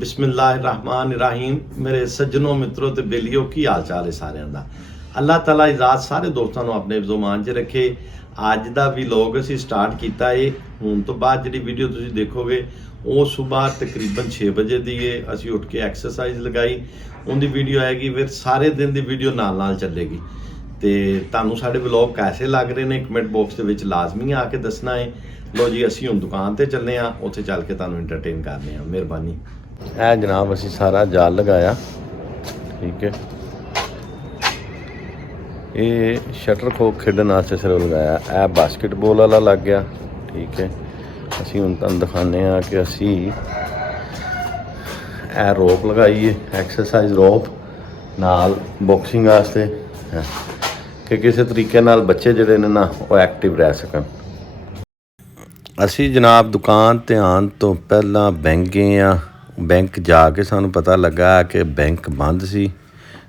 बिस्मिल्लाहिर्रहमानिर्रहीम। मेरे सज्जनों मित्रों ਤੇ ਬੇਲੀਓ ਕੀ ਹਾਲ ਚਾਲ ਹੈ ਸਾਰਿਆਂ ਦਾ। ਅੱਲਾਹ ਤਾਲਾ ਇਜਾਜ਼ਤ ਸਾਰੇ ਦੋਸਤਾਂ ਨੂੰ ਆਪਣੇ ਜ਼ੁਬਾਨ 'ਚ ਰੱਖੇ। ਅੱਜ ਦਾ ਵਲੌਗ ਅਸੀਂ ਸਟਾਰਟ ਕੀਤਾ ਏ। ਹੁਣ ਤੋਂ ਬਾਅਦ ਜਿਹੜੀ ਵੀਡੀਓ ਤੁਸੀਂ ਦੇਖੋਗੇ ਉਹ ਸਵੇਰ ਤਕਰੀਬਨ 6 ਵਜੇ ਦੀ ਏ। ਅਸੀਂ ਉੱਠ ਕੇ ਐਕਸਰਸਾਈਜ਼ ਲਗਾਈ, ਉਹਦੀ ਵੀਡੀਓ ਆਏਗੀ, ਫਿਰ ਸਾਰੇ ਦਿਨ ਦੀ ਵੀਡੀਓ ਨਾਲ ਚੱਲੇਗੀ। ਤੇ ਤੁਹਾਨੂੰ ਸਾਡੇ ਵਲੌਗ ਕੈਸੇ ਲੱਗ ਰਹੇ ਨੇ ਕਮੈਂਟ ਬਾਕਸ ਦੇ ਵਿੱਚ ਲਾਜ਼ਮੀ ਆ ਕੇ ਦੱਸਣਾ ਹੈ। ਲੋ ਜੀ ਅਸੀਂ ਹੁਣ ਦੁਕਾਨ ਤੇ ਚੱਲੇ ਆ, ਉੱਥੇ ਚੱਲ ਕੇ ਤੁਹਾਨੂੰ ਐਂਟਰਟੇਨ ਕਰਨੇ ਆ। ਮਿਹਰਬਾਨੀ। ਇਹ ਜਨਾਬ ਅਸੀਂ ਸਾਰਾ ਜਾਲ ਲਗਾਇਆ, ਠੀਕ ਹੈ। ਇਹ ਸ਼ਟਰ ਖੋ ਖੇਡਣ ਵਾਸਤੇ ਸਿਰਫ ਲਗਾਇਆ। ਇਹ ਬਾਸਕਟਬਾਲ ਵਾਲਾ ਲੱਗ ਗਿਆ, ਠੀਕ ਹੈ। ਅਸੀਂ ਹੁਣ ਤੁਹਾਨੂੰ ਦਿਖਾਉਂਦੇ ਆ ਕਿ ਅਸੀਂ ਇਹ ਰੋਪ ਲਗਾਈਏ, ਐਕਸਰਸਾਈਜ਼ ਰੋਪ ਨਾਲ ਬਾਕਸਿੰਗ ਵਾਸਤੇ, ਕਿ ਕਿਸੇ ਤਰੀਕੇ ਨਾਲ ਬੱਚੇ ਜਿਹੜੇ ਨੇ ਨਾ ਉਹ ਐਕਟਿਵ ਰਹਿ ਸਕਣ। ਅਸੀਂ ਜਨਾਬ ਦੁਕਾਨ ਤੇ ਆਉਣ ਤੋਂ ਪਹਿਲਾਂ ਬੈਂਕ ਗਏ ਆ। ਬੈਂਕ ਜਾ ਕੇ ਸਾਨੂੰ ਪਤਾ ਲੱਗਾ ਕਿ ਬੈਂਕ ਬੰਦ ਸੀ।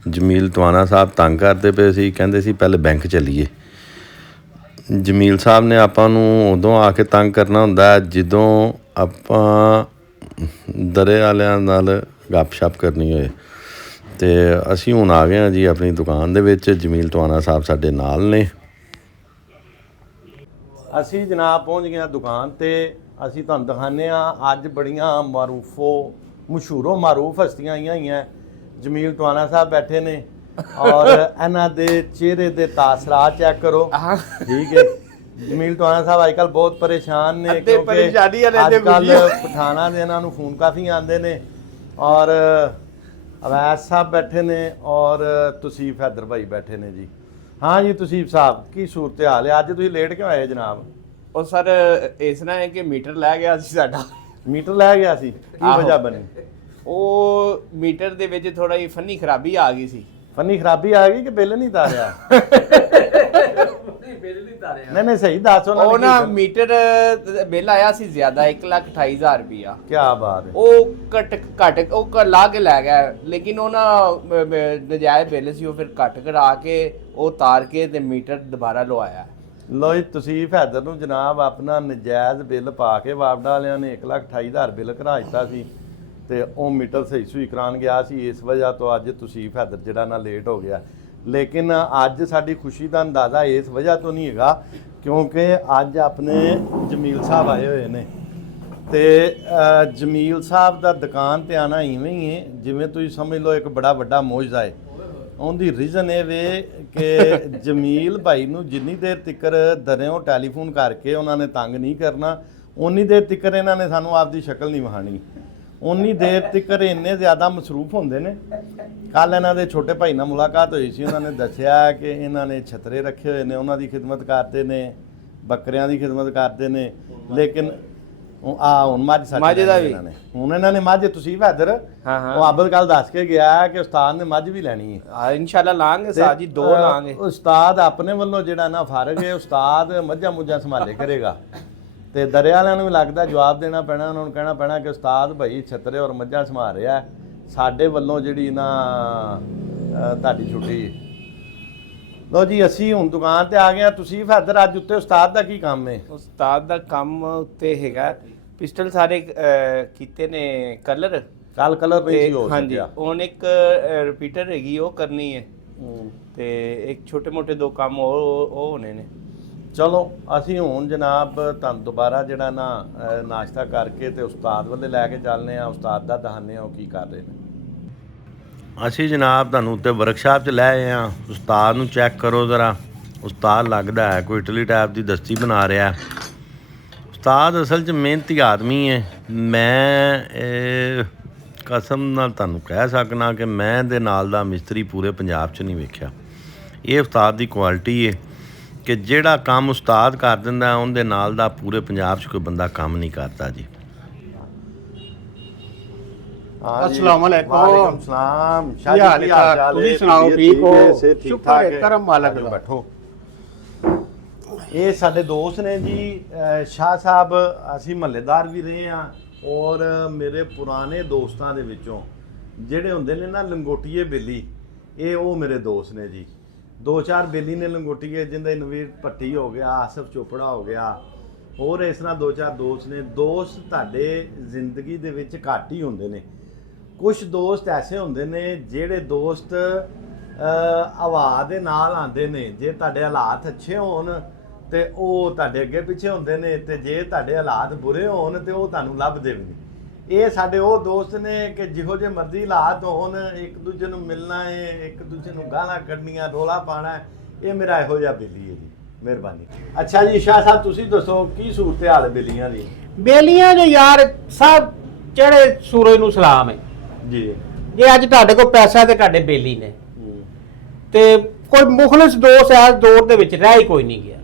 ਜਮੀਲ ਟਵਾਣਾ ਸਾਹਿਬ ਤੰਗ ਕਰਦੇ ਪਏ ਸੀ, ਕਹਿੰਦੇ ਸੀ ਪਹਿਲੇ ਬੈਂਕ ਚੱਲੀਏ। ਜਮੀਲ ਸਾਹਿਬ ਨੇ ਆਪਾਂ ਨੂੰ ਉਦੋਂ ਆ ਕੇ ਤੰਗ ਕਰਨਾ ਹੁੰਦਾ ਜਦੋਂ ਆਪਾਂ ਦਰੇ ਵਾਲਿਆਂ ਨਾਲ ਗੱਪਸ਼ਪ ਕਰਨੀ ਹੋਏ। ਤੇ ਅਸੀਂ ਹੁਣ ਆ ਗਏ ਹਾਂ ਜੀ ਆਪਣੀ ਦੁਕਾਨ ਦੇ ਵਿੱਚ। ਜਮੀਲ ਟਵਾਣਾ ਸਾਹਿਬ ਸਾਡੇ ਨਾਲ ਨੇ। ਅਸੀਂ ਜਨਾਬ ਪਹੁੰਚ ਗਏ ਹਾਂ ਦੁਕਾਨ ਤੇ। ਅਸੀਂ ਤੁਹਾਨੂੰ ਦਿਖਾਉਂਦੇ ਹਾਂ ਅੱਜ ਬੜੀਆਂ ਮਸ਼ਹੂਰੋ ਮਾਰੂਫ ਹਸਤੀਆਂ ਆਈਆਂ ਹੋਈਆਂ। ਜਮੀਲ ਟਵਾਣਾ ਸਾਹਿਬ ਬੈਠੇ ਨੇ ਔਰ ਇਹਨਾਂ ਦੇ ਚਿਹਰੇ ਦੇ ਤਾਸਰਾਤ ਚੈੱਕ ਕਰੋ, ਠੀਕ ਹੈ। ਜਮੀਲ ਟਵਾਣਾ ਸਾਹਿਬ ਅੱਜ ਕੱਲ੍ਹ ਬਹੁਤ ਪਰੇਸ਼ਾਨ ਨੇ ਕਿਉਂਕਿ ਅੱਜ ਕੱਲ੍ਹ ਪਠਾਣਾ ਦੇ ਇਹਨਾਂ ਨੂੰ ਫੋਨ ਕਾਫੀ ਆਉਂਦੇ ਨੇ। ਔਰ ਅਵੈਸ ਸਾਹਿਬ ਬੈਠੇ ਨੇ ਔਰ ਤੁਸੀਫ ਹੈਦਰ ਭਾਈ ਬੈਠੇ ਨੇ ਜੀ। ਹਾਂ ਜੀ ਤੁਸੀਫ ਸਾਹਿਬ, ਕੀ ਸੂਰਤ ਹਾਲ ਹੈ? ਅੱਜ ਤੁਸੀਂ ਲੇਟ ਕਿਉਂ ਆਏ ਜਨਾਬ? ਉਹ ਸਰ ਇਸ ਤਰ੍ਹਾਂ ਹੈ ਕਿ ਮੀਟਰ ਲੈ ਗਿਆ ਸੀ ਸਾਡਾ। ਮੀਟਰ ਲੈ ਗਿਆ ਸੀ, ਕੀ ਵਜ੍ਹਾ ਬਣੀ? ਉਹ ਮੀਟਰ ਦੇ ਵਿੱਚ ਥੋੜਾ ਜਿਹੀ ਫੰਨੀ ਖਰਾਬੀ ਆ ਗਈ ਸੀ। ਫੰਨੀ ਖਰਾਬੀ ਆ ਗਈ ਕਿ ਬਿੱਲ ਨਹੀਂ ਤਾਰਿਆ? ਨਹੀਂ ਸਹੀ ਦੱਸ। ਉਹ ਨਾ ਮੀਟਰ ਬਿੱਲ ਆਇਆ ਸੀ ਜ਼ਿਆਦਾ, 1,28,000 ਰੁਪਇਆ। ਕੀ ਬਾਤ ਹੈ। ਉਹ ਘੱਟ ਉਹ ਲਾ ਕੇ ਲੈ ਗਿਆ, ਲੇਕਿਨ ਉਹ ਨਾ ਨਜਾਇਜ਼ ਬਿੱਲ ਸੀ। ਉਹ ਫਿਰ ਘੱਟ ਕਰਾ ਕੇ ਉਹ ਤਾਰ ਕੇ ਤੇ ਮੀਟਰ ਦੁਬਾਰਾ ਲਵਾਇਆ। ਲੋ ਜੀ ਤੁਸੀਫ ਹੈਦਰ ਨੂੰ ਜਨਾਬ ਆਪਣਾ ਨਜਾਇਜ਼ ਬਿੱਲ ਪਾ ਕੇ ਵਾਪਡਾ ਵਾਲਿਆਂ ਨੇ 1,28,000 ਬਿੱਲ ਕਰਾ ਦਿੱਤਾ ਸੀ ਤੇ ਉਹ ਮੀਟਰ ਸਹੀ ਸੂਈ ਕਰਾਉਣ ਗਿਆ ਸੀ। ਇਸ ਵਜ੍ਹਾ ਤੋਂ ਅੱਜ ਤੁਸੀਫ ਹੈਦਰ ਜਿਹੜਾ ਨਾ ਲੇਟ ਹੋ ਗਿਆ। ਲੇਕਿਨ ਅੱਜ ਸਾਡੀ ਖੁਸ਼ੀ ਦਾ ਅੰਦਾਜ਼ਾ ਇਸ ਵਜ੍ਹਾ ਤੋਂ ਨਹੀਂ ਹੈਗਾ ਕਿਉਂਕਿ ਅੱਜ ਆਪਣੇ ਜਮੀਲ ਸਾਹਿਬ ਆਏ ਹੋਏ ਨੇ। ਤੇ ਜਮੀਲ ਸਾਹਿਬ ਦਾ ਦੁਕਾਨ ਤੇ ਆਉਣਾ ਇਵੇਂ ਹੀ ਹੈ ਜਿਵੇਂ ਤੁਸੀਂ ਸਮਝ ਲਓ ਇੱਕ ਬੜਾ ਵੱਡਾ ਮੌਜਜ਼ਾ ਹੈ। ਉਹਦੀ ਰੀਜ਼ਨ ਇਹ ਵੇ ਕਿ ਜਮੀਲ ਭਾਈ ਨੂੰ ਜਿੰਨੀ ਦੇਰ ਤਿੱਕਰ ਦਰਿਓਂ ਟੈਲੀਫੋਨ ਕਰਕੇ ਉਹਨਾਂ ਨੇ ਤੰਗ ਨਹੀਂ ਕਰਨਾ, ਉਨੀ ਦੇਰ ਤਿੱਕਰ ਇਹਨਾਂ ਨੇ ਸਾਨੂੰ ਆਪਦੀ ਸ਼ਕਲ ਨਹੀਂ ਵਿਖਾਣੀ। ਉਨੀ ਦੇਰ ਤਿੱਕਰ ਇੰਨੇ ਜ਼ਿਆਦਾ ਮਸਰੂਫ ਹੁੰਦੇ ਨੇ। ਕੱਲ੍ਹ ਇਹਨਾਂ ਦੇ ਛੋਟੇ ਭਾਈ ਨਾਲ ਮੁਲਾਕਾਤ ਹੋਈ ਸੀ, ਉਹਨਾਂ ਨੇ ਦੱਸਿਆ ਕਿ ਇਹਨਾਂ ਨੇ ਛਤਰੇ ਰੱਖੇ ਹੋਏ ਨੇ, ਉਹਨਾਂ ਦੀ ਖਿਦਮਤ ਕਰਦੇ ਨੇ, ਬੱਕਰਿਆਂ ਦੀ ਖਿਦਮਤ ਕਰਦੇ ਨੇ। ਲੇਕਿਨ ਹੁਣ ਮੱਝ ਦਾ ਵੀ ਹੁਣ ਇਹਨਾਂ ਨੇ ਮੱਝ ਤੁਸੀਫ ਹੈਦਰ ਉਹ ਆਬਦ ਕੱਲ ਦੱਸ ਕੇ ਗਿਆ ਕਿ ਉਸਤਾਦ ਨੇ ਮੱਝ ਵੀ ਲੈਣੀ ਹੈ। ਇਨਸ਼ਾਅੱਲਾ ਲਾਂਗੇ ਸਾਜੀ, 2 ਲਾਂਗੇ। ਉਸਤਾਦ ਆਪਣੇ ਵੱਲੋਂ ਜਿਹੜਾ ਨਾ ਫਰਗ ਹੈ, ਉਸਤਾਦ ਮੱਝਾਂ ਮੁੱਝਾਂ ਸੰਭਾਲੇ ਕਰੇਗਾ। ਤੇ ਦਰਿਆ ਵਾਲਿਆਂ ਨੂੰ ਵੀ ਲੱਗਦਾ ਜਵਾਬ ਦੇਣਾ ਪੈਣਾ, ਉਹਨਾਂ ਨੂੰ ਕਹਿਣਾ ਪੈਣਾ ਕਿ ਉਸਤਾਦ ਭਾਈ ਛਤਰੇ ਔਰ ਮੱਝਾਂ ਸੰਭਾਲ ਰਿਹਾ, ਸਾਡੇ ਵੱਲੋਂ ਜਿਹੜੀ ਨਾ ਤੁਹਾਡੀ ਛੁੱਟੀ। ਲੋ ਜੀ ਅਸੀਂ ਹੁਣ ਦੁਕਾਨ ਤੇ ਆ ਗਏ ਹਾਂ। ਤੁਸੀਂ ਹੈਦਰ ਅੱਜ ਉੱਤੇ ਉਸਤਾਦ ਦਾ ਕੀ ਕੰਮ ਹੈ? ਉਸਤਾਦ ਦਾ ਕੰਮ ਉੱਤੇ ਹੈਗਾ ਪਿਸਟਲ ਸਾਰੇ ਕੀਤੇ ਨੇ ਕਲਰ ਕਲਰ ਨਹੀਂ ਹੋ ਹਾਂਜੀ। ਹੁਣ ਇੱਕ ਰਿਪੀਟਰ ਹੈਗੀ ਉਹ ਕਰਨੀ ਹੈ ਤੇ ਇੱਕ ਛੋਟੇ ਮੋਟੇ 2 ਕੰਮ ਉਹ ਹੋਣੇ ਨੇ। ਚਲੋ ਅਸੀਂ ਹੁਣ ਜਨਾਬ ਤੁਹਾਨੂੰ ਦੁਬਾਰਾ ਜਿਹੜਾ ਨਾ ਨਾਸ਼ਤਾ ਕਰਕੇ ਤੇ ਉਸਤਾਦ ਵੱਲੇ ਲੈ ਕੇ ਚੱਲਦੇ ਆ। ਉਸਤਾਦ ਦਾ ਦਿਖਾਉਂਦੇ ਆ ਉਹ ਕੀ ਕਰ ਰਹੇ ਨੇ। ਅਸੀਂ ਜਨਾਬ ਤੁਹਾਨੂੰ ਉੱਤੇ ਵਰਕਸ਼ਾਪ 'ਚ ਲੈ ਆਏ ਆ। ਉਸਤਾਦ ਨੂੰ ਚੈੱਕ ਕਰੋ ਜ਼ਰਾ। ਉਸਤਾਦ ਲੱਗਦਾ ਹੈ ਕੋਈ ਇਟਲੀ ਟਾਈਪ ਦੀ ਦਸਤੀ ਬਣਾ ਰਿਹਾ। ਉਸਤਾਦ ਅਸਲ 'ਚ ਮਿਹਨਤੀ ਆਦਮੀ ਹੈ। ਮੈਂ ਕਸਮ ਨਾਲ ਤੁਹਾਨੂੰ ਕਹਿ ਸਕਣਾ ਕਿ ਮੈਂ ਦੇ ਨਾਲ ਦਾ ਮਿਸਤਰੀ ਪੂਰੇ ਪੰਜਾਬ 'ਚ ਨਹੀਂ ਵੇਖਿਆ। ਇਹ ਉਸਤਾਦ ਦੀ ਕੁਆਲਿਟੀ ਹੈ ਕਿ ਜਿਹੜਾ ਕੰਮ ਉਸਤਾਦ ਕਰ ਦਿੰਦਾ ਉਹਦੇ ਨਾਲ ਦਾ ਪੂਰੇ ਪੰਜਾਬ 'ਚ ਕੋਈ ਬੰਦਾ ਕੰਮ ਨਹੀਂ ਕਰਦਾ ਜੀ। अस्सलाम वालेकुम। वालेकुम सलाम। क्या हाल है? ਤੁਸੀਂ ਸੁਣਾਓ, ਠੀਕ ਹੋ? ਸ਼ੁਕਰ ਹੈ ਕਰਮ ਮਾਲਕ ਦਾ। ਬੈਠੋ। ਇਹ ਸਾਡੇ ਦੋਸਤ ਨੇ ਜੀ ਸ਼ਾਹ ਸਾਹਿਬ। ਅਸੀਂ ਮਹੱਲੇਦਾਰ ਵੀ ਰਹੇ ਹਾਂ ਔਰ ਮੇਰੇ ਪੁਰਾਣੇ ਦੋਸਤਾਂ ਦੇ ਵਿੱਚੋਂ ਜਿਹੜੇ ਹੁੰਦੇ ਨੇ ਨਾ ਲੰਗੋਟੀਏ ਬੇਲੀ, ਇਹ ਉਹ ਮੇਰੇ ਦੋਸਤ ਨੇ ਜੀ। 2-4 ਬੇਲੀ ਨੇ ਲੰਗੋਟੀਏ, ਜਿੰਦੇ ਨਵੀਰ ਭੱਟੀ ਹੋ ਗਿਆ, ਆਸਫ ਚੋਪੜਾ ਹੋ ਗਿਆ, ਹੋਰ ਇਸ ਤਰ੍ਹਾਂ 2-4 ਦੋਸਤ ਨੇ। ਦੋਸਤ ਤੁਹਾਡੇ ਜ਼ਿੰਦਗੀ ਦੇ ਵਿੱਚ ਘੱਟ ਹੀ ਹੁੰਦੇ ਨੇ। ਕੁਝ ਦੋਸਤ ਐਸੇ ਹੁੰਦੇ ਨੇ ਜਿਹੜੇ ਦੋਸਤ ਹਵਾ ਦੇ ਨਾਲ ਆਉਂਦੇ ਨੇ। ਜੇ ਤੁਹਾਡੇ ਹਾਲਾਤ ਅੱਛੇ ਹੋਣ ਤੇ ਉਹ ਤੁਹਾਡੇ ਅੱਗੇ ਪਿੱਛੇ ਹੁੰਦੇ ਨੇ, ਤੇ ਜੇ ਤੁਹਾਡੇ ਹਾਲਾਤ ਬੁਰੇ ਹੋਣ ਤੇ ਉਹ ਤੁਹਾਨੂੰ ਲੱਭਦੇ ਵੀ ਨਹੀਂ। ਇਹ ਸਾਡੇ ਉਹ ਦੋਸਤ ਨੇ ਕਿ ਜਿਹੋ ਜਿਹੇ ਮਰਜ਼ੀ ਹਾਲਾਤ ਹੋਣ, ਇੱਕ ਦੂਜੇ ਨੂੰ ਮਿਲਣਾ ਹੈ, ਇੱਕ ਦੂਜੇ ਨੂੰ ਗਾਲਾਂ ਕੱਢਣੀਆਂ, ਰੋਲਾ ਪਾਣਾ ਹੈ। ਇਹ ਮੇਰਾ ਇਹੋ ਜਿਹਾ ਬੇਲੀ ਹੈ ਜੀ। ਮਿਹਰਬਾਨੀ। ਅੱਛਾ ਜੀ ਸ਼ਾਹ ਸਾਹਿਬ, ਤੁਸੀਂ ਦੱਸੋ ਕੀ ਸੂਰਤ ਹਾਲ ਬੇਲੀਆਂ ਦੀ? ਬੇਲੀਆਂ ਜੋ ਯਾਰ ਸਭ ਚੜ੍ਹੇ ਸੂਰਜ ਨੂੰ ਸਲਾਮ ਹੈ ਜੀ। ਜੇ ਅੱਜ ਤੁਹਾਡੇ ਕੋਲ ਪੈਸਾ ਤੇ ਤੁਹਾਡੇ ਬੇਲੀ ਨੇ, ਤੇ ਕੋਈ ਮੁਖਲਿਸ ਦੋਸਤ ਇਸ ਦੌਰ ਦੇ ਵਿੱਚ ਰਹਿ ਹੀ ਕੋਈ ਨਹੀਂ ਗਿਆ।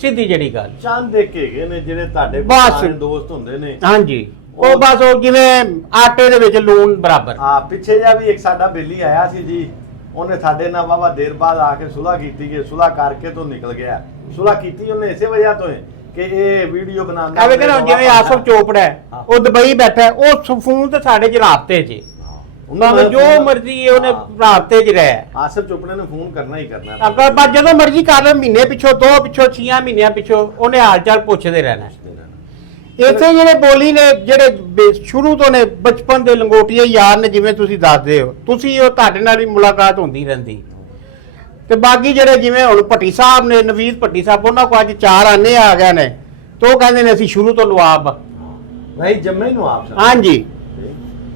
ਸਿੱਧੀ ਜਿਹੜੀ ਗੱਲ, ਚੰਦ ਇੱਕ ਹੈਗੇ ਨੇ ਜਿਹੜੇ ਤੁਹਾਡੇ ਬਸ। ਪੁਰਾਣੇ ਦੋਸਤ ਹੁੰਦੇ ਨੇ। ਹਾਂਜੀ, ਉਹ ਬਸ ਉਹ ਜਿਵੇਂ ਆਟੇ ਦੇ ਵਿੱਚ ਲੂਣ ਬਰਾਬਰ। ਹਾਂ, ਪਿੱਛੇ ਜਿਹਾ ਵੀ ਇੱਕ ਸਾਡਾ ਬੇਲੀ ਆਇਆ ਸੀ ਜੀ, ਉਹਨੇ ਸਾਡੇ ਨਾਲ ਵਾਵਾ ਦੇਰ ਬਾਅਦ ਆ ਕੇ ਸੁਲ੍ਹਾ ਕੀਤੀ ਕਿ ਸੁਲ੍ਹਾ ਕਰਕੇ ਤੋਂ ਨਿਕਲ ਗਿਆ। ਸੁਲ੍ਹਾ ਕੀਤੀ ਉਹਨੇ ਇਸੇ ਵਜ੍ਹਾ ਤੋਂ ਹੈ ਕਿ ਇਹ ਵੀਡੀਓ ਬਣਾਉਂਦਾ। ਐਵੇਂ ਕਹਿੰਦਾ ਜਿਵੇਂ ਆਸਫ ਚੋਪੜਾ ਹੈ, ਉਹ ਦੁਬਈ ਬੈਠਾ ਹੈ, ਉਹ ਫੋਨ ਤੇ ਸਾਡੇ ਚ ਰਾਬਤੇ 'ਚ ਭਾਵੇਂ ਜੋ ਮਰਜ਼ੀ ਹੈ, ਉਹਨੇ ਰਾਬਤੇ 'ਚ ਰਹਿ। ਆਸਫ ਚੋਪੜਾ ਨੇ ਫੋਨ ਕਰਨਾ ਹੀ ਕਰਨਾ। ਅਗਰ ਬਸ ਜਦੋਂ ਮਰਜ਼ੀ ਕਰ ਲੈ, ਮਹੀਨੇ ਪਿੱਛੋਂ, 2 ਪਿੱਛੋਂ, 6 ਮਹੀਨਿਆਂ ਪਿੱਛੋਂ ਉਹਨੇ ਹਾਲ ਚਾਲ ਪੁੱਛਦੇ ਰਹਿਣਾ। ਇੱਥੇ ਜਿਹੜੇ ਬੋਲੀ ਨੇ, ਜਿਹੜੇ ਸ਼ੁਰੂ ਤੋਂ ਨੇ, ਬਚਪਨ ਦੇ ਲੰਗੋਟੀਏ ਯਾਰ ਨੇ, ਜਿਵੇਂ ਤੁਸੀਂ ਦੱਸਦੇ ਹੋ, ਤੁਸੀਂ ਉਹ ਤੁਹਾਡੇ ਨਾਲ ਵੀ ਮੁਲਾਕਾਤ ਹੁੰਦੀ ਰਹਿੰਦੀ। ਤੇ ਬਾਕੀ ਜਿਹੜੇ ਜਿਵੇਂ ਹੁਣ ਭੱਟੀ ਸਾਹਿਬ ਨੇ, ਨਵੀਦ ਭੱਟੀ ਸਾਹਿਬ, ਉਹਨਾਂ ਕੋਲ ਅੱਜ 4 ਆਨੇ ਆ ਗਏ ਨੇ, ਤੇ ਉਹ ਕਹਿੰਦੇ ਨੇ ਅਸੀਂ ਸ਼ੁਰੂ ਤੋਂ ਨਵਾਬ। ਨਹੀਂ, ਜੰਮੇ ਨੂੰ ਆਪ। ਹਾਂਜੀ,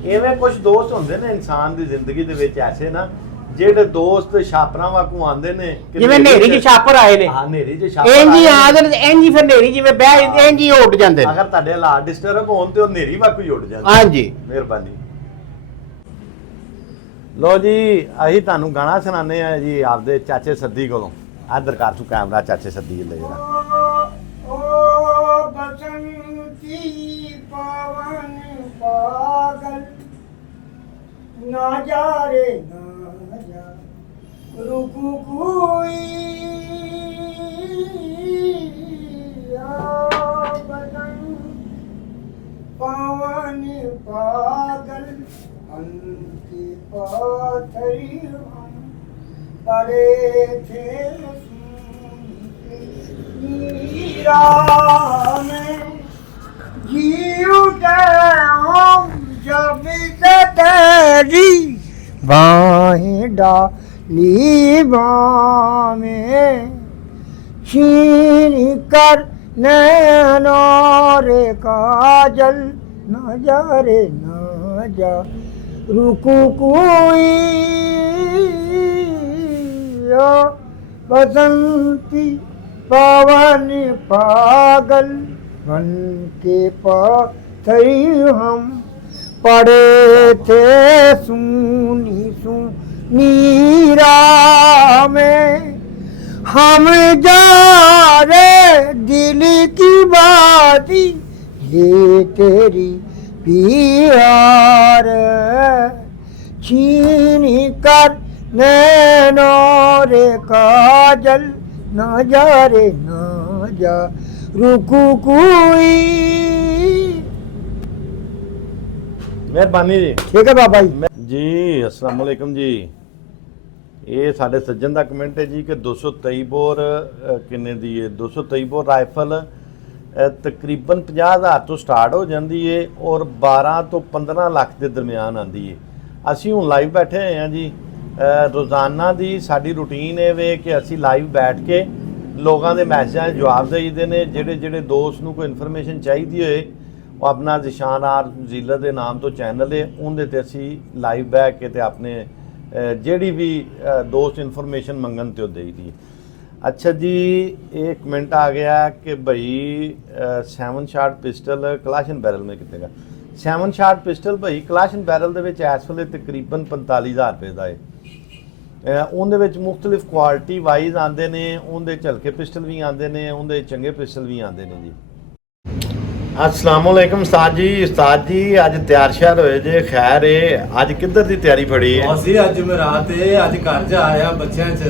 ਐਵੇਂ ਕੁਝ ਦੋਸਤ ਹੁੰਦੇ ਨੇ ਇਨਸਾਨ ਦੀ ਜ਼ਿੰਦਗੀ ਦੇ ਵਿੱਚ ਐਸੇ ਨਾ, ਜਿਹੜੇ ਦੋਸਤ ਛਾਪਰਾਂ ਵਾਂਗੂ ਆਉਂਦੇ ਨੇ। ਜਿਵੇਂ ਨੇਰੀ 'ਚ ਛਾਪਰ ਆਏ ਨੇ। ਹਾਂ, ਨੇਰੀ 'ਚ ਛਾਪਰ ਇੰਜੀ ਆਦੇ ਨੇ, ਇੰਜੀ ਫਿਰ ਨੇਰੀ ਜਿਵੇਂ ਬਹਿ ਇੰਜੀ ਉੱਡ ਜਾਂਦੇ ਨੇ। ਅਗਰ ਤੁਹਾਡੇ ਹਾਲਾਤ ਡਿਸਟਰਬ ਹੋਣ ਤੇ ਉਹ ਨੇਰੀ ਵਾਂਗੂ ਹੀ ਉੱਡ ਜਾਂਦੇ। ਹਾਂਜੀ, ਮਿਹਰਬਾਨੀ। ਲੋ ਜੀ, ਅਸੀਂ ਤੁਹਾਨੂੰ ਗਾਣਾ ਸੁਣਾਉਂਦੇ ਆ ਜੀ ਆਪਦੇ ਚਾਚੇ ਸੱਦੀ ਕੋਲੋਂ। ਇੱਧਰ ਕਰ ਤੂੰ ਕੈਮਰਾ ਚਾਚੇ ਸੱਦੀ ਲੈ ਜਰਾ। ਓ ਬਸੰਤੀ ਪਵਨ ਪਾਗਲ ਨਾ ਜਾ ਰੇ ਨਾ ਜਾ ਰੁਕੂ ਕੋਈ ਓ ਬਸੰਤੀ ਪਵਨ ਪਾਗਲ ਅੰਤੀ ਪਾਥਰੀ पड़े थे मीरा में जी उठे हम जब से तेरी बाहें डाली बाँ में छीन कर नैनों रे काजल न जा रे न जा रुकू कोई बसंती पवन पागल बन के पाथरी हम पड़े थे सुनी सुनी राह में हम जा रे दिल की बाती ये तेरी प्यार छीन कर नैनों रे काजल ना जा रे ना जा रुकू कोई। ਮਿਹਰਬਾਨੀ ਜੀ। ठीक है बाबा जी। ਜੀ ਅਸਲਾਮ ਵਾਲੇਕਮ ਜੀ। ਇਹ ਸਾਡੇ ਸੱਜਣ ਦਾ ਕਮੈਂਟ ਹੈ ਜੀ ਕਿ 223 ਬੋਰ ਕਿੰਨੇ ਦੀ ਹੈ? 223 ਬੋਰ ਰਾਈਫਲ ਤਕਰੀਬਨ 50,000 ਤੋਂ ਸਟਾਰਟ ਹੋ ਜਾਂਦੀ ਹੈ ਔਰ 12 ਤੋਂ 15 ਲੱਖ ਦੇ ਦਰਮਿਆਨ ਆਉਂਦੀ ਹੈ। ਅਸੀਂ ਹੁਣ ਲਾਈਵ ਬੈਠੇ ਹੋਏ ਹਾਂ ਜੀ। ਰੋਜ਼ਾਨਾ ਦੀ ਸਾਡੀ ਰੂਟੀਨ ਇਹ ਵੇ ਕਿ ਅਸੀਂ ਲਾਈਵ ਬੈਠ ਕੇ ਲੋਕਾਂ ਦੇ ਮੈਸੇਜਾਂ ਦੇ ਜਵਾਬ ਦੇਈਦੇ ਨੇ। ਜਿਹੜੇ ਦੋਸਤ ਨੂੰ ਕੋਈ ਇਨਫੋਰਮੇਸ਼ਨ ਚਾਹੀਦੀ ਹੋਏ, ਉਹ ਆਪਣਾ ਜ਼ਿਸ਼ਾਨ ਆਰ ਜ਼ਿਲ੍ਹਾ ਦੇ ਨਾਮ ਤੋਂ ਚੈਨਲ ਹੈ, ਉਹਦੇ ਤੇ ਅਸੀਂ ਲਾਈਵ ਬੈਠ ਕੇ ਤੇ ਆਪਣੇ ਜਿਹੜੀ ਵੀ ਦੋਸਤ ਇਨਫੋਰਮੇਸ਼ਨ ਮੰਗਣ ਤੇ ਉਹ ਦੇਈਦੀ। ਅੱਛਾ ਜੀ, ਇਹ ਕਮੈਂਟ ਆ ਗਿਆ ਕਿ ਭਾਈ 7 ਸ਼ਾਟ ਪਿਸਟਲ ਕਲਾਸ਼ਨ ਬੈਰਲ में कितने का? 7 ਸ਼ਾਟ ਪਿਸਟਲ ਭਾਈ ਕਲਾਸ਼ਨ ਬੈਰਲ ਦੇ ਵਿੱਚ ਇਸ ਵੇਲੇ ਤਕਰੀਬਨ 45,000 ਰੁਪਏ ਦਾ ਹੈ। ਉਹਦੇ ਵਿੱਚ ਮੁxtਲਿਫ ਕੁਆਲਿਟੀ ਵਾਈਜ਼ ਆਉਂਦੇ ਨੇ, ਉਹਦੇ ਝਲਕੇ ਪਿਸਟਲ ਵੀ ਆਉਂਦੇ ਨੇ, ਉਹਦੇ ਚੰਗੇ ਪਿਸਟਲ ਵੀ ਆਉਂਦੇ ਨੇ ਜੀ। अस्सलाम वालेकुम उस्ताद जी ਅੱਜ ਤਿਆਰ ਸ਼ਿਆਰ ਹੋਏ ਜੇ? ਖੈਰ ਏ, ਅੱਜ ਕਿੱਧਰ ਦੀ ਤਿਆਰੀ ਫੜੀ ਹੈ? ਅਸੀਂ ਅੱਜ ਜੁਮਰਾਤ ਏ, ਅੱਜ ਘਰ ਜਾ ਆਇਆ ਬੱਚਿਆਂ 'ਚ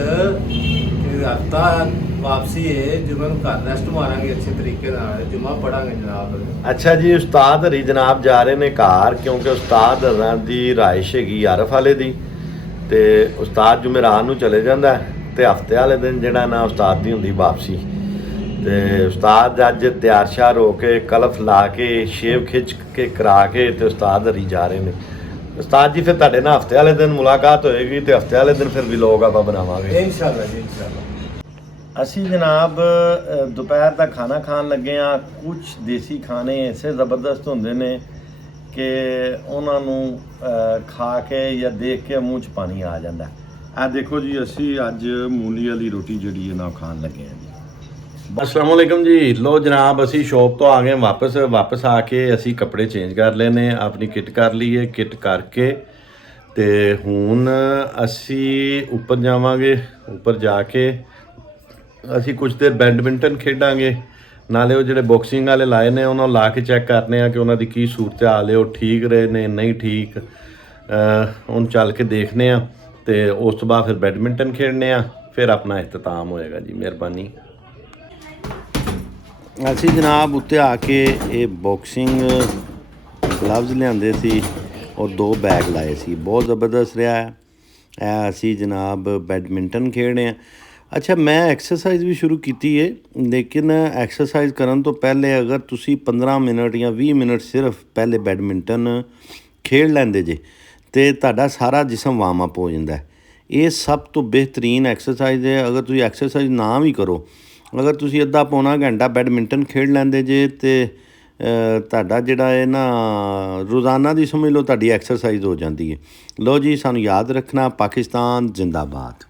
ਹਫਤਾ ਵਾਪਸੀ ਏ। ਜੁਮੇ ਨੂੰ ਘਰ ਰੈਸਟ ਮਾਰਾਂਗੇ ਅੱਛੇ ਤਰੀਕੇ ਨਾਲ, ਜੁਮਾ ਪੜਾਂਗੇ ਜਨਾਬ। ਅੱਛਾ ਜੀ, ਉਸਤਾਦ ਹਰੀ ਜਨਾਬ ਜਾ ਰਹੇ ਨੇ ਘਰ, ਕਿਉਂਕਿ ਉਸਤਾਦ ਹਰਾਂ ਦੀ ਰਾਇਸ਼ ਹੈਗੀ ਆਰਫ ਵਾਲੇ ਦੀ, ਤੇ ਉਸਤਾਦ ਜੁਮੇਰਾਤ ਨੂੰ ਚਲੇ ਜਾਂਦਾ ਤੇ ਹਫਤੇ ਵਾਲੇ ਦਿਨ ਜਿਹੜਾ ਨਾ ਉਸਤਾਦ ਦੀ ਹੁੰਦੀ ਵਾਪਸੀ। ਤੇ ਉਸਤਾਦ ਅੱਜ ਤਿਆਰ ਸ਼ਿਆਰ ਹੋ ਕੇ ਕਲਫ ਲਾ ਕੇ ਸ਼ੇਵ ਖਿੱਚ ਕੇ ਕਰਾ ਕੇ ਤੇ ਉਸਤਾਦ ਹਰੀ ਜਾ ਰਹੇ ਨੇ। ਉਸਤਾਦ ਜੀ ਫਿਰ ਤੁਹਾਡੇ ਨਾਲ ਹਫਤੇ ਵਾਲੇ ਦਿਨ ਮੁਲਾਕਾਤ ਹੋਏਗੀ ਤੇ ਹਫਤੇ ਵਾਲੇ ਦਿਨ ਫਿਰ ਵਲੌਗ ਆਪਾਂ ਬਣਾਵਾਂਗੇ ਇਨਸ਼ਾਅੱਲਾ ਜੀ ਇਨਸ਼ਾਅੱਲਾ। ਅਸੀਂ ਜਨਾਬ ਦੁਪਹਿਰ ਦਾ ਖਾਣਾ ਖਾਣ ਲੱਗੇ ਆ। ਕੁਝ ਦੇਸੀ ਖਾਣੇ ਐਸੇ ਜ਼ਬਰਦਸਤ ਹੁੰਦੇ ਨੇ ਕਿ ਉਹਨਾਂ ਨੂੰ ਖਾ ਕੇ ਜਾਂ ਦੇਖ ਕੇ ਮੂੰਹ 'ਚ ਪਾਣੀ ਆ ਜਾਂਦਾ। ਆ ਦੇਖੋ ਜੀ ਅਸੀਂ ਅੱਜ ਮੂਲੀ ਵਾਲੀ ਰੋਟੀ ਜਿਹੜੀ ਹੈ ਨਾ ਖਾਣ ਲੱਗੇ ਆ ਜੀ। अस्सलाम वालेकुम जी। लो जनाब ਅਸੀਂ ਸ਼ੌਪ ਤੋਂ ਆ ਗਏ ਵਾਪਸ ਆ ਕੇ ਅਸੀਂ ਕੱਪੜੇ ਚੇਂਜ ਕਰ ਲੈਨੇ, ਆਪਣੀ ਕਿਟ ਕਰ ਲਈਏ। ਕਿਟ ਕਰਕੇ ਤੇ ਹੁਣ ਅਸੀਂ ਉੱਪਰ ਜਾਵਾਂਗੇ। ਉੱਪਰ ਜਾ ਕੇ ਅਸੀਂ ਕੁਝ ਦੇਰ ਬੈਡਮਿੰਟਨ ਖੇਡਾਂਗੇ। ਨਾਲੇ ਉਹ ਜਿਹੜੇ ਬਾਕਸਿੰਗ ਵਾਲੇ ਲਾਏ ਨੇ ਉਹਨਾਂ ਨੂੰ ਲਾ ਕੇ ਚੈੱਕ ਕਰਨੇ ਆ ਕਿ ਉਹਨਾਂ ਦੀ ਕੀ ਸੂਰਤ ਹਾਲ ਹੈ, ਉਹ ਠੀਕ ਰਹੇ ਨੇ ਨਹੀਂ ਠੀਕ। ਹੁਣ ਚੱਲ ਕੇ ਦੇਖਨੇ ਆ ਤੇ ਉਸ ਤੋਂ ਬਾਅਦ ਫਿਰ ਬੈਡਮਿੰਟਨ ਖੇਡਨੇ ਆ, ਫਿਰ ਆਪਣਾ ਇਖਤਤਾਮ ਹੋਏਗਾ ਜੀ। ਮਿਹਰਬਾਨੀ। ਅਸੀਂ ਜਨਾਬ ਉੱਤੇ ਆ ਕੇ ਇਹ ਬਾਕਸਿੰਗ ਗਲਵਜ਼ ਲਿਆਂਦੇ ਸੀ ਔਰ 2 ਬੈਗ ਲਾਏ ਸੀ। ਬਹੁਤ ਜ਼ਬਰਦਸਤ ਰਿਹਾ ਹੈ। ਅਸੀਂ ਜਨਾਬ ਬੈਡਮਿੰਟਨ ਖੇਡਦੇ ਹਾਂ। ਅੱਛਾ, ਮੈਂ ਐਕਸਰਸਾਈਜ਼ ਵੀ ਸ਼ੁਰੂ ਕੀਤੀ ਹੈ, ਲੇਕਿਨ ਐਕਸਰਸਾਈਜ਼ ਕਰਨ ਤੋਂ ਪਹਿਲੇ ਅਗਰ ਤੁਸੀਂ 15 ਮਿੰਟ ਜਾਂ 20 ਮਿੰਟ ਸਿਰਫ ਪਹਿਲੇ ਬੈਡਮਿੰਟਨ ਖੇਡ ਲੈਂਦੇ ਜੇ ਤੇ ਤੁਹਾਡਾ ਸਾਰਾ ਜਿਸਮ ਵਾਰਮ ਅਪ ਹੋ ਜਾਂਦਾ। ਇਹ ਸਭ ਤੋਂ ਬਿਹਤਰੀਨ ਐਕਸਰਸਾਈਜ਼ ਹੈ। ਅਗਰ ਤੁਸੀਂ ਐਕਸਰਸਾਈਜ਼ ਨਾ ਵੀ ਕਰੋ, ਅਗਰ ਤੁਸੀਂ ਅੱਧਾ ਪੌਣਾ ਘੰਟਾ ਬੈਡਮਿੰਟਨ ਖੇਡ ਲੈਂਦੇ ਜੇ ਤੇ ਤੁਹਾਡਾ ਜਿਹੜਾ ਹੈ ਨਾ ਰੋਜ਼ਾਨਾ ਦੀ ਸਮਝ ਲਓ ਤੁਹਾਡੀ ਐਕਸਰਸਾਈਜ਼ ਹੋ ਜਾਂਦੀ ਹੈ। ਲਓ ਜੀ, ਸਾਨੂੰ ਯਾਦ ਰੱਖਣਾ, ਪਾਕਿਸਤਾਨ ਜ਼ਿੰਦਾਬਾਦ।